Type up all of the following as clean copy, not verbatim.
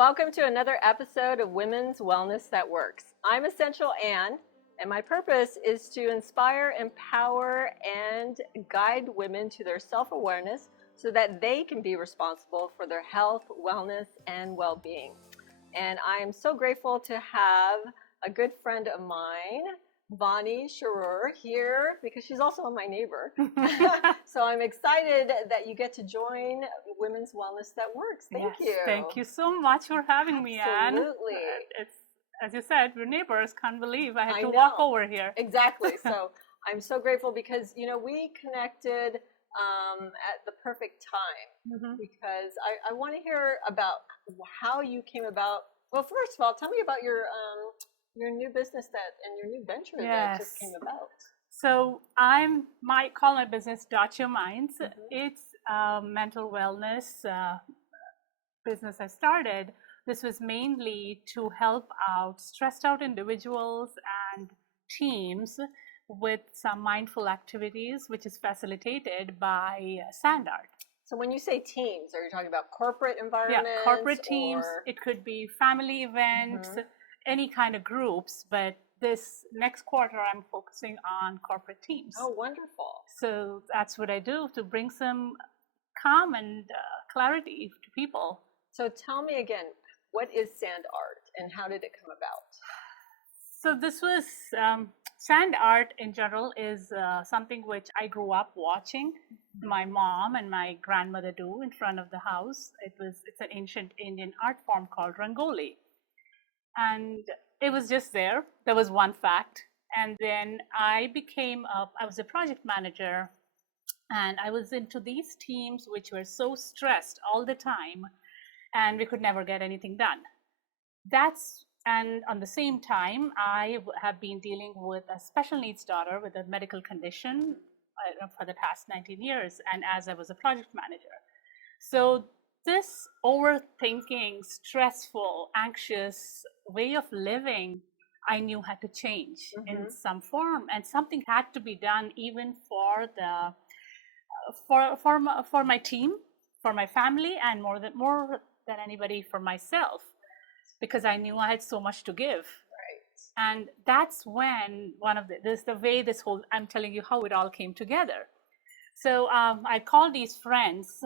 Welcome to another episode of Women's Wellness That Works. I'm Essential Ann, and my purpose is to inspire, empower, and guide women to their self-awareness so that they can be responsible for their health, wellness, and well-being. And I am so grateful to have a good friend of mine, Vani Shiroor, here because she's also my neighbor. So I'm excited that you get to join Women's Wellness That Works. Thank you. Thank you so much for having me, Ann. Absolutely. It's, as you said, we're neighbors. Can't believe I had to walk over here. Exactly. So I'm so grateful because, you know, we connected at the perfect time because I want to hear about how you came about. Well, first of all, tell me about your new business and your new venture that just came about. So I might call my business Your Minds. It's a mental wellness business I started. This was mainly to help out stressed out individuals and teams with some mindful activities, which is facilitated by sand art. So when you say teams, are you talking about corporate environments? Yeah, corporate teams. It could be family events, any kind of groups, but this next quarter I'm focusing on corporate teams. Oh, wonderful. So that's what I do to bring some calm and clarity to people. So tell me again, what is sand art and how did it come about? So this was, sand art in general is something which I grew up watching my mom and my grandmother do in front of the house. It's an ancient Indian art form called Rangoli. And it was just there. There was one fact. And then I was a project manager, and I was into these teams which were so stressed all the time, and we could never get anything done. And on the same time, I have been dealing with a special needs daughter with a medical condition for the past 19 years, and as I was a project manager. So this overthinking, stressful, anxious way of living, I knew had to change in some form, and something had to be done even for my team, for my family, and more than anybody for myself, because I knew I had so much to give. Right. And that's when I'm telling you how it all came together. So I called these friends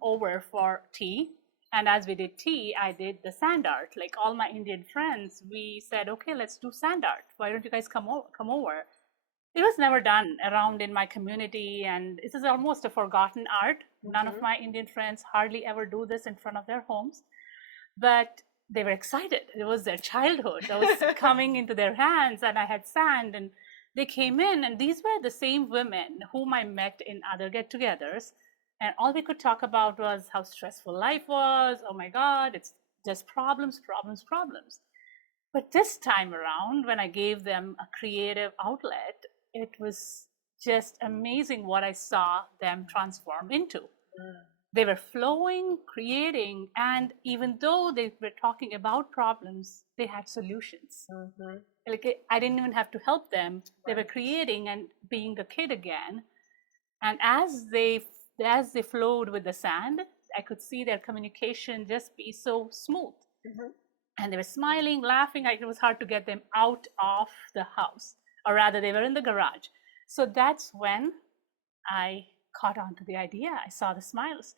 over for tea. And as we did tea, I did the sand art. Like all my Indian friends, we said, okay, let's do sand art. Why don't you guys come over? It was never done around in my community. And this is almost a forgotten art. None of my Indian friends hardly ever do this in front of their homes. But they were excited. It was their childhood that was coming into their hands. And I had sand, and they came in, and these were the same women whom I met in other get-togethers. And all we could talk about was how stressful life was. Oh my God, it's just problems. But this time around, when I gave them a creative outlet, it was just amazing what I saw them transform into. They were flowing, creating, and even though they were talking about problems, they had solutions. Like I didn't even have to help them. They were creating and being a kid again. And as they flowed with the sand, I could see their communication just be so smooth. And they were smiling, laughing. Like it was hard to get them out of the house, or rather they were in the garage. So that's when I caught on to the idea. I saw the smiles.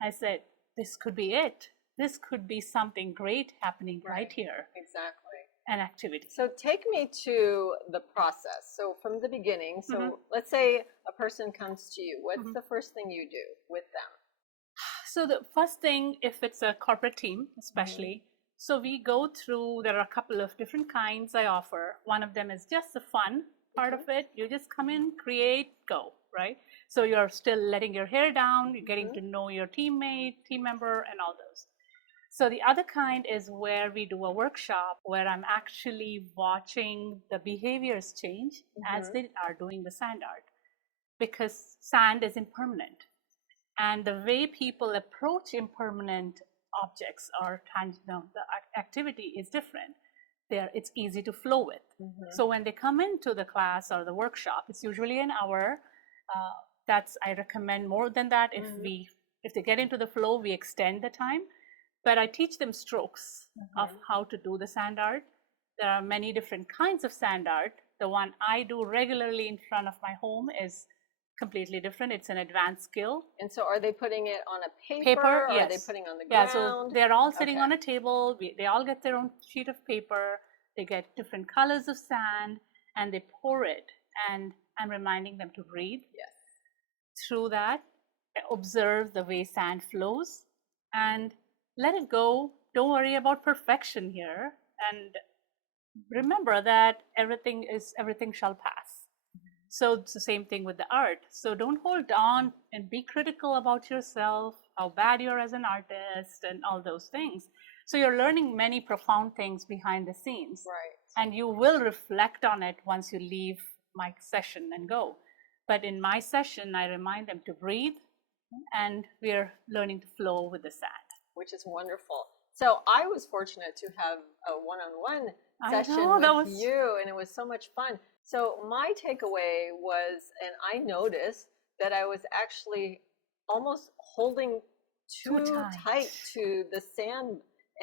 I said, this could be it. This could be something great happening right here. Exactly. An activity. So take me to the process. So from the beginning, so let's say a person comes to you. What's the first thing you do with them? So the first thing, if it's a corporate team, especially, so we go through, there are a couple of different kinds I offer. One of them is just the fun part of it. You just come in, create, go, right? So you're still letting your hair down, you're getting to know your teammate, team member, and all those. So the other kind is where we do a workshop where I'm actually watching the behaviors change as they are doing the sand art, because sand is impermanent. And the way people approach impermanent objects or the activity is different. It's easy to flow with. So when they come into the class or the workshop, it's usually an hour. I recommend more than that. If they get into the flow, we extend the time. but I teach them strokes of how to do the sand art. There are many different kinds of sand art. The one I do regularly in front of my home is completely different. It's an advanced skill. And so are they putting it on a paper? Paper, or yes. Are they putting on the Yeah, ground? so they're all sitting on a table. They all get their own sheet of paper. They get different colors of sand and they pour it. And I'm reminding them to breathe. Yes. Through that, observe the way sand flows and let it go. Don't worry about perfection here. And remember that everything shall pass. So it's the same thing with the art. So don't hold on and be critical about yourself, how bad you're as an artist and all those things. So you're learning many profound things behind the scenes. Right. And you will reflect on it once you leave my session and go. But in my session, I remind them to breathe, and we're learning to flow with the sand. Which is wonderful. So I was fortunate to have a one-on-one session with you, and it was so much fun. So my takeaway was, and I noticed that I was actually almost holding too tight to the sand,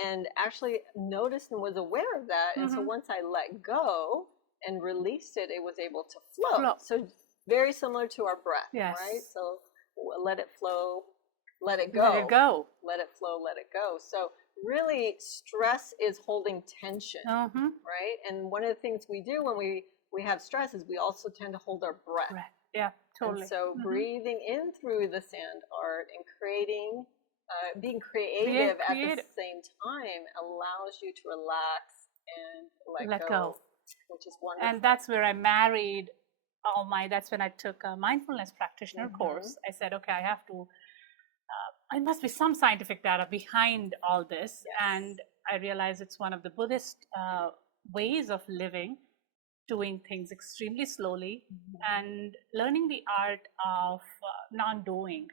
and actually noticed and was aware of that. And so once I let go and released it, it was able to flow. So very similar to our breath, right? So let it flow, let it go. Let it go. Let it flow, let it go. So really, stress is holding tension, right? And one of the things we do when we have stress is we also tend to hold our breath. Yeah, totally. And so breathing in through the sand art and creating, being creative at the same time allows you to relax and let go, which is wonderful. And that's where I married that's when I took a mindfulness practitioner course. I said, okay, I have to, there must be some scientific data behind all this. And I realized it's one of the Buddhist ways of living, doing things extremely slowly and learning the art of non-doing.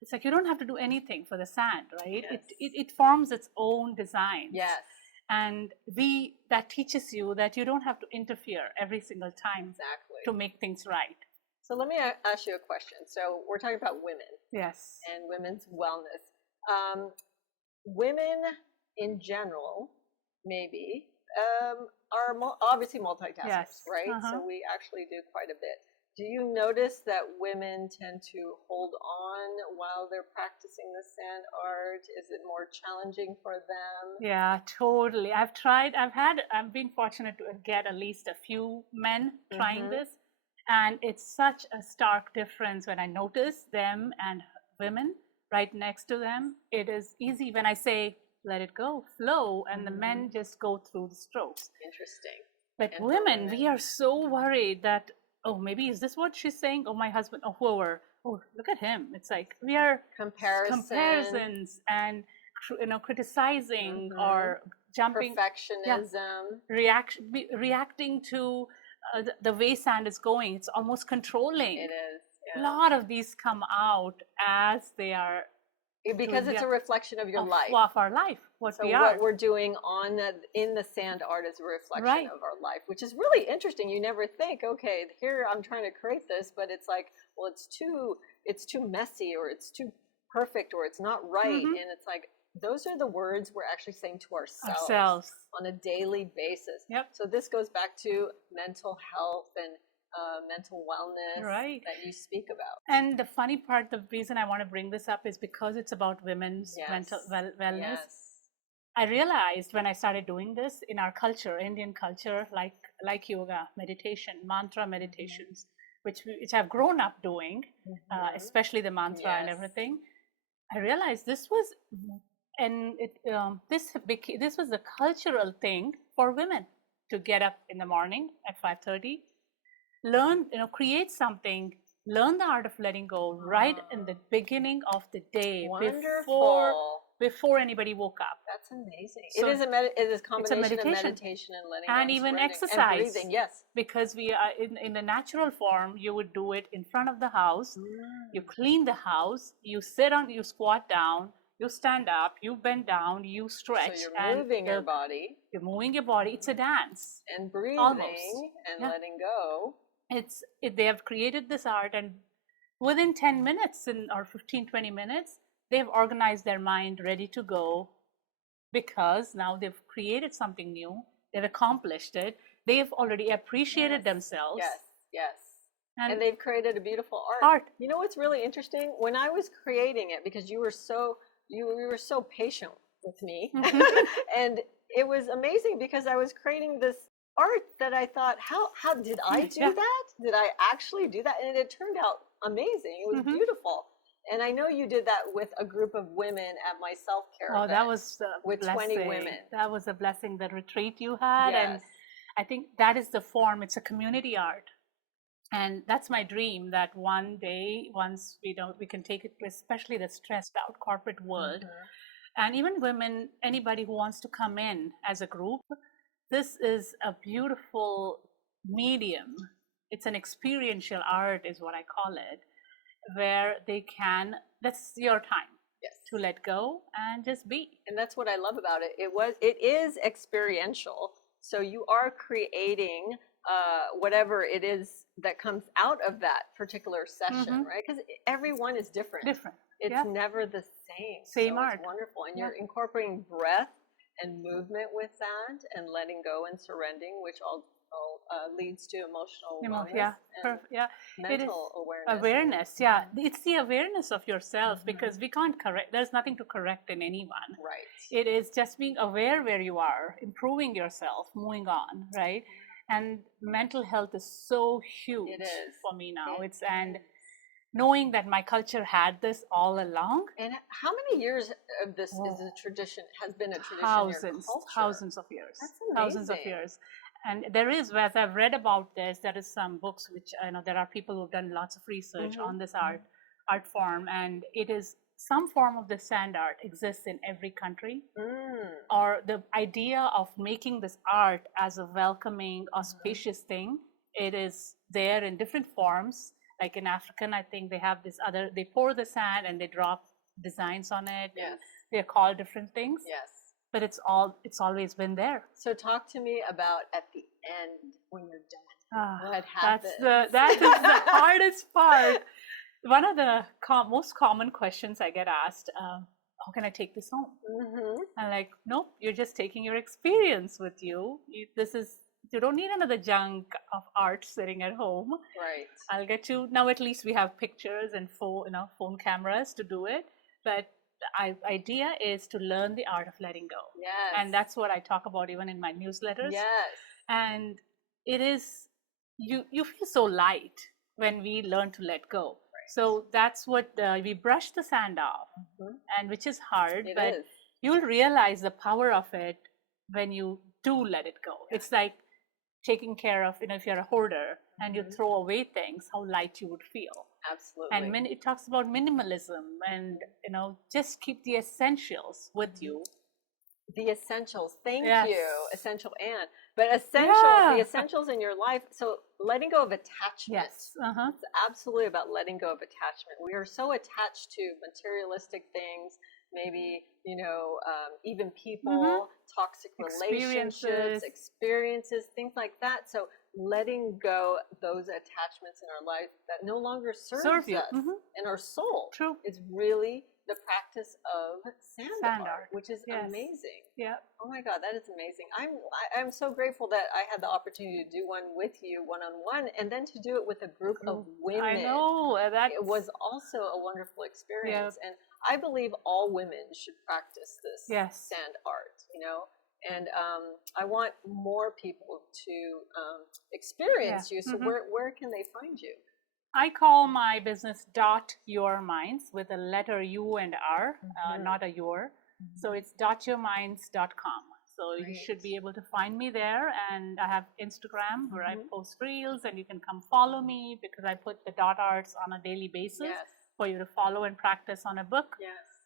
It's like you don't have to do anything for the sand, right? Yes. It forms its own design. Yes. And that teaches you that you don't have to interfere every single time to make things right. So let me ask you a question. So we're talking about women. Yes. And women's wellness. Women in general, maybe, are obviously multitaskers, right? So we actually do quite a bit. Do you notice that women tend to hold on while they're practicing the sand art? Is it more challenging for them? Yeah, totally. I've been fortunate to get at least a few men trying this. And it's such a stark difference when I notice them and women right next to them. It is easy when I say, let it go, flow, and the men just go through the strokes. Interesting. But women, we are so worried that, oh, maybe is this what she's saying? Oh, my husband, oh, whoever, oh, look at him. It's like we are comparisons and criticizing or jumping. Perfectionism. Reacting to the way sand is going. It's almost controlling. It is. Yeah. A lot of these come out as they are. Because it's a reflection of your life. Of our life. What we're doing in the sand art is a reflection of our life, which is really interesting. You never think, okay, here I'm trying to create this, but it's like, well, it's too messy, or it's too perfect, or it's not right. And it's like, those are the words we're actually saying to ourselves on a daily basis. So this goes back to mental health and mental wellness that you speak about. And the funny part, the reason I want to bring this up is because it's about women's mental wellness. I realized when I started doing this in our culture, Indian culture, like yoga, meditation, mantra meditations, which I've grown up doing, especially the mantra and everything. I realized this was, this was a cultural thing for women to get up in the morning at 5:30. Learn, create something, learn the art of letting go right in the beginning of the day. Wonderful. Before anybody woke up. That's amazing. So it is a combination of meditation and letting go. And even exercise. And breathing, yes. Because we are in the natural form, you would do it in front of the house. You clean the house, you squat down, you stand up, you bend down, you stretch. So you're moving your body. You're moving your body. It's a dance. And breathing and letting go. They have created this art, and within 10 minutes or 15, 20 minutes, they've organized their mind ready to go because now they've created something new, they've accomplished it, they've already appreciated Yes. themselves. Yes, yes. And And they've created a beautiful art. art. You know what's really interesting? When I was creating it, because you were so patient with me, and it was amazing because I was creating this art that I thought, how did I do Yeah. that? Did I actually do that? And it turned out amazing. It was beautiful. And I know you did that with a group of women at my self-care Oh, event. that was a with blessing. 20 women. That was a blessing, the retreat you had. Yes. And I think that is the form. It's a community art. And that's my dream, that one day, once we can take it to especially the stressed out corporate world. And even women, anybody who wants to come in as a group, this is a beautiful medium. It's an experiential art is what I call it, where they can, that's your time. Yes. To let go and just be. And that's what I love about it. It is experiential. So you are creating whatever it is that comes out of that particular session, right? Because everyone is different. It's never the same. Same so art. It's wonderful. And you're incorporating breath and movement with that, and letting go and surrendering, which all leads to emotional wellness and mental awareness. It's the awareness of yourself, because we can't correct, there's nothing to correct in anyone. Right. It is just being aware where you are, improving yourself, moving on, right? And mental health is so huge for me now. And knowing that my culture had this all along. And how many years of this is a tradition, has been a tradition thousands, in your culture? Thousands of years. That's amazing. Thousands of years. And there is, as I've read about this, there is some books which I know there are people who've done lots of research on this art form, and it is some form of the sand art exists in every country. Or the idea of making this art as a welcoming, auspicious thing, it is there in different forms. Like in African, I think they have this other, they pour the sand and they drop designs on it. Yes. They're called different things. Yes. But it's always been there. So talk to me about at the end when you're done. What happens? That is the hardest part. One of the most common questions I get asked, how can I take this home? I'm like, nope, you're just taking your experience with you. You don't need another junk of art sitting at home. Right. I'll get you, now at least we have pictures and phone cameras to do it. But the idea is to learn the art of letting go. Yes. And that's what I talk about even in my newsletters. Yes. And it is, you feel so light when we learn to let go. Right. So that's what, we brush the sand off, and which is hard, but you'll realize the power of it when you do let it go. It's like taking care of, if you're a hoarder and you throw away things, how light you would feel. Absolutely. And it talks about minimalism and, just keep the essentials with you. The essentials. Thank Yes. you, Essential Anne. But the essentials in your life. So letting go of attachment. Yes. It's absolutely about letting go of attachment. We are so attached to materialistic things, maybe, even people, toxic relationships, experiences, things like that. So letting go those attachments in our life that no longer serve us and our soul is really the practice of sand art, which is amazing. Yeah. Oh my God, that is amazing. I'm so grateful that I had the opportunity to do one with you one-on-one, and then to do it with a group of women. I know. It was also a wonderful experience. And I believe all women should practice this sand art, and I want more people to experience you. So where can they find you? I call my business Your Minds, with a letter U and R, not a your. So it's dotyourminds.com. So you should be able to find me there. And I have Instagram where I post reels, and you can come follow me because I put the dot arts on a daily basis for you to follow and practice on a book,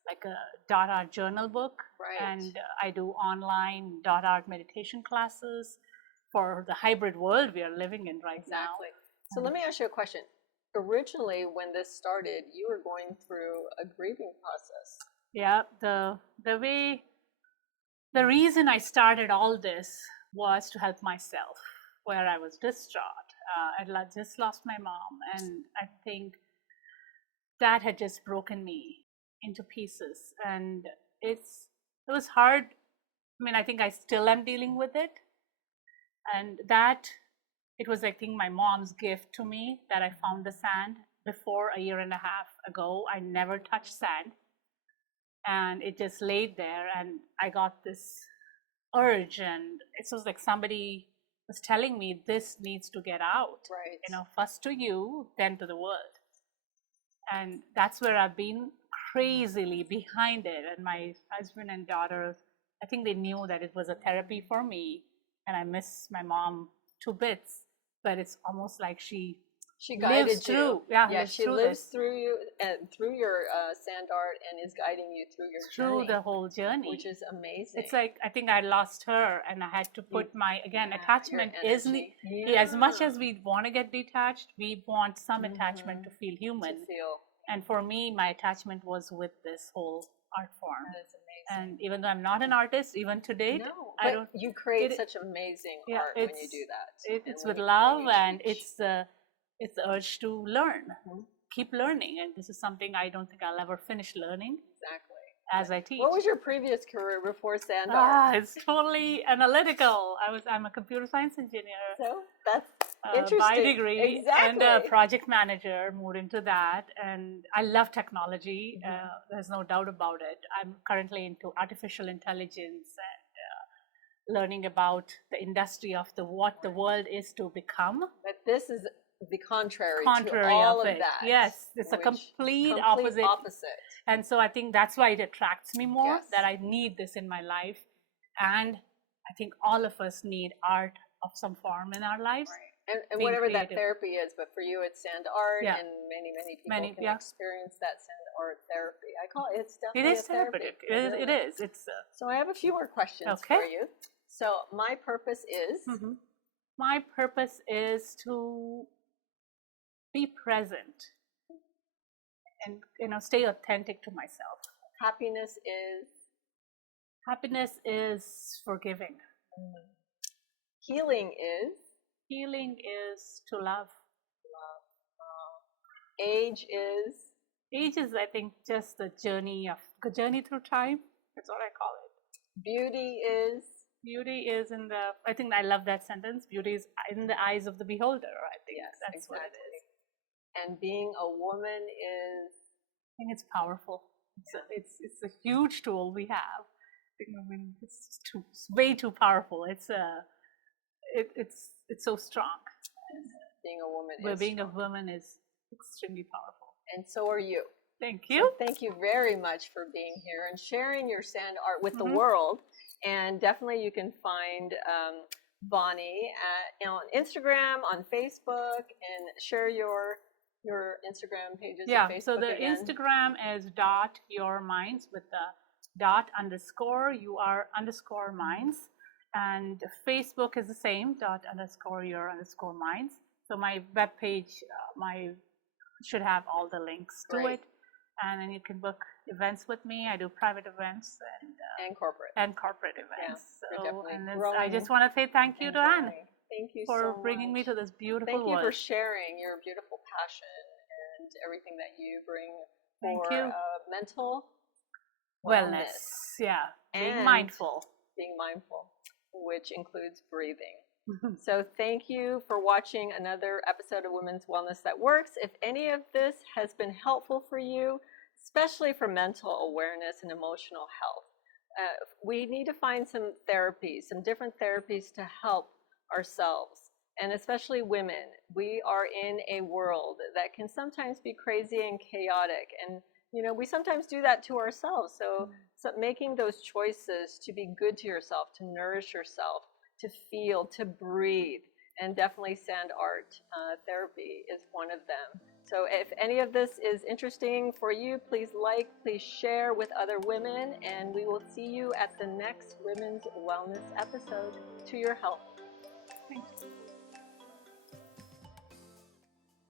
like a dot art journal book. Right. And I do online dot art meditation classes for the hybrid world we are living in right now. Exactly. So let me ask you a question. Originally, when this started, you were going through a grieving process. Yeah, the reason I started all this was to help myself, where I was distraught. I just lost my mom, and I think that had just broken me into pieces. And it was hard I mean, I think I still am dealing with it. And that, it was, I think, my mom's gift to me that I found the sand. Before, a year and a half ago, I never touched sand. And it just laid there, and I got this urge, and it was like somebody was telling me this needs to get out. Right. You know, first to you, then to the world. And that's where I've been crazily behind it. And my husband and daughter, I think they knew that it was a therapy for me, and I miss my mom to bits, but it's almost like she guided lives you. through. Yeah, she lives through you and through your sand art, and is guiding you through your through journey, the whole journey, which is amazing. It's like, I think I lost her, and I had to put my, again, attachment your isn't, energy. as much as we want to get detached, we want some attachment to feel human. To feel. And for me, my attachment was with this whole art form. That is amazing. And even though I'm not an artist, even to date, No, I but don't. you create such amazing art when you do that. It's with love, and it's the urge to learn, keep learning. And this is something I don't think I'll ever finish learning. Exactly. As I teach. What was your previous career before sand art? It's totally analytical. I'm a computer science engineer. So that's interesting. By degree, exactly. And a project manager, moved into that. And I love technology. There's no doubt about it. I'm currently into artificial intelligence and learning about the industry of what the world is to become. But this is the contrary to all of of it. that. Yes, it's a complete opposite. And so I think that's why it attracts me more, that I need this in my life. And I think all of us need art of some form in our lives. Right. And whatever that therapy is, but for you it's sand art, and many people can experience that sand art therapy. I call it, it's definitely a therapeutic. It is. It's So I have a few more questions for you. So my purpose is? My purpose is to be present and, stay authentic to myself. Happiness is forgiving. Healing is to love. Age is, I think, just the journey through time. That's what I call it. Beauty is in the, I think I love that sentence. Beauty is in the eyes of the beholder. I think that's what it is. And being a woman is, I think it's powerful. It's a huge tool we have. I mean, it's way too powerful. It's so strong. Being a woman a woman is extremely powerful. And so are you. Thank you. So thank you very much for being here and sharing your sand art with the world. And definitely you can find Vani on Instagram, on Facebook, and share your Instagram pages. Yeah, Facebook so the again. Instagram is .yourminds with the ._your_minds. And Facebook is the same, ._your_minds. So my webpage, should have all the links to it. And then you can book events with me. I do private events and corporate events. Yeah, so, I just want to say thank you to Anne. Thank you for so bringing me to this beautiful Thank you world. for sharing your beautiful passion and everything that you bring for mental wellness. Yeah, being and mindful, which includes breathing. So thank you for watching another episode of Women's Wellness That Works. If any of this has been helpful for you, especially for mental awareness and emotional health, we need to find some therapies, some different therapies to help ourselves, and especially women. We are in a world that can sometimes be crazy and chaotic, and we sometimes do that to ourselves. So making those choices to be good to yourself, to nourish yourself, to feel, to breathe, and definitely sand art therapy is one of them. So if any of this is interesting for you, please please share with other women, and we will see you at the next Women's Wellness episode. To your health. Thank you.